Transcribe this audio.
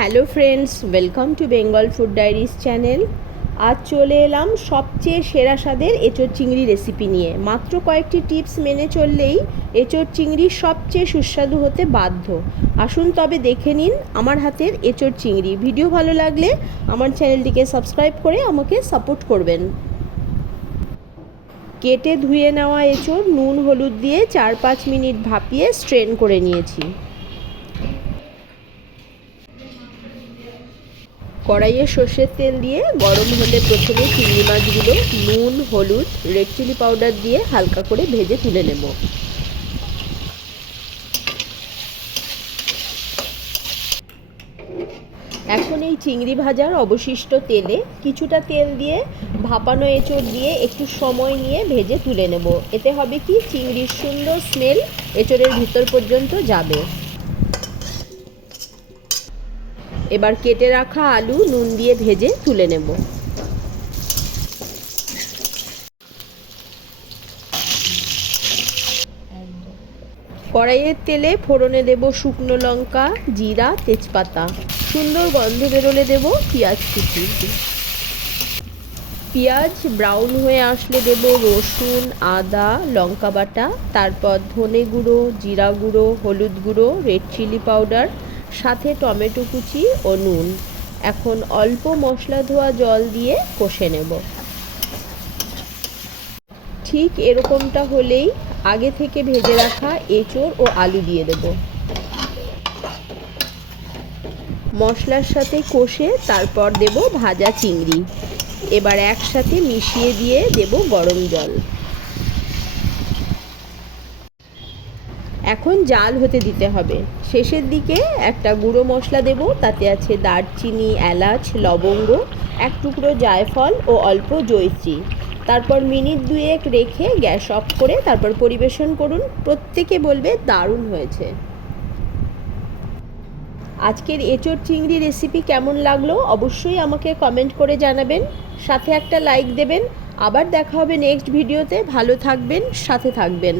Hello friends welcome to Bengal food diaries channel আজ চলে এলাম সবচেয়ে সেরা স্বাদের এঁচোড় চিংড়ি রেসিপি নিয়ে। মাত্র কয়েকটি টিপস মেনে চললেই এঁচোড় চিংড়ি সবচেয়ে সুস্বাদু হতে বাধ্য। আসুন তবে দেখে নিন আমার হাতের এঁচোড় চিংড়ি। ভিডিও ভালো লাগলে আমার চ্যানেলটিকে সাবস্ক্রাইব করে আমাকে সাপোর্ট করবেন। কেটে ধুয়ে নেওয়া এঁচোড় নুন, হলুদ দিয়ে চার পাঁচ মিনিট ভাপিয়ে স্ট্রেন করে নিয়েছি। কড়াইয়ে সর্ষের তেল দিয়ে গরম হলে প্রথমে চিংড়ি মাছগুলো নুন, হলুদ রেড চিলি পাউডার দিয়ে হালকা করে ভেজে তুলে নেব। এখন এই চিংড়ি ভাজার অবশিষ্ট তেলে কিছুটা তেল দিয়ে ভাপানো এঁচড় দিয়ে একটু সময় নিয়ে ভেজে তুলে নেব। এতে হবে কি? চিংড়ির সুন্দর স্মেল এঁচড়ের ভিতর পর্যন্ত যাবে। এবার কেটে রাখা আলু নুন দিয়ে ভেজে তুলে নেব। কড়াইয়ের তেলে ফোড়নে দেব শুকনো লঙ্কা, জিরা, তেজপাতা। সুন্দর গন্ধ বেরোলে দেব পেঁয়াজ কুচি। পেঁয়াজ ব্রাউন হয়ে আসলে দেব রসুন, আদা, লঙ্কা বাটা, তারপর ধনে গুঁড়ো, জিরা গুঁড়ো, হলুদ গুঁড়ো, রেড চিলি পাউডার সাথে টমেটো কুচি ও নুন। এখন অল্প মশলা ধোয়া জল দিয়ে কষে নেব। ঠিক এরকমটা হলেই আগে থেকে ভেজে রাখা এঁচড় ও আলু দিয়ে দেব। মশলার সাথে কষে তারপর দেব ভাজা চিংড়ি। এবার একসাথে মিশিয়ে দিয়ে দেব গরম জল। এখন জাল হতে দিতে হবে। শেষের দিকে একটা গুঁড়ো মশলা দেব, তাতে আছে দারচিনি, এলাচ, লবঙ্গ, এক টুকরো জায়ফল ও অল্প জৈত্রী তারপর মিনিট দুয়েক রেখে গ্যাস অফ করে তারপর পরিবেশন করুন। প্রত্যেকে বলবে দারুণ হয়েছে। আজকের এঁচোড় চিংড়ি রেসিপি কেমন লাগল অবশ্যই আমাকে কমেন্ট করে জানাবেন। সাথে একটা লাইক দেবেন। আবার দেখা হবে নেক্সট ভিডিওতে। ভালো থাকবেন, সাথে থাকবেন।